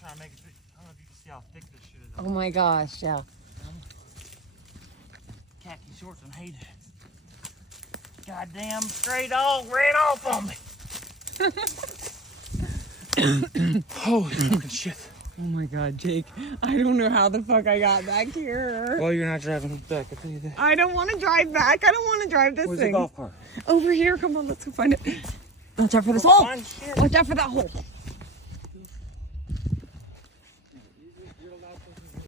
trying to make it. I don't know if you can see how thick this shit is. Oh my gosh, yeah. Khaki shorts and hate it. Goddamn stray dog ran off on me. Holy fucking shit. Oh my god, Jake. I don't know how the fuck I got back here. Well, you're not driving back, I'll tell you that. I don't want to drive back. I don't want to drive this Where's thing. the golf cart? Over here. Come on, let's go find it. Watch out for this hole. Fine shit. Watch out for that hole.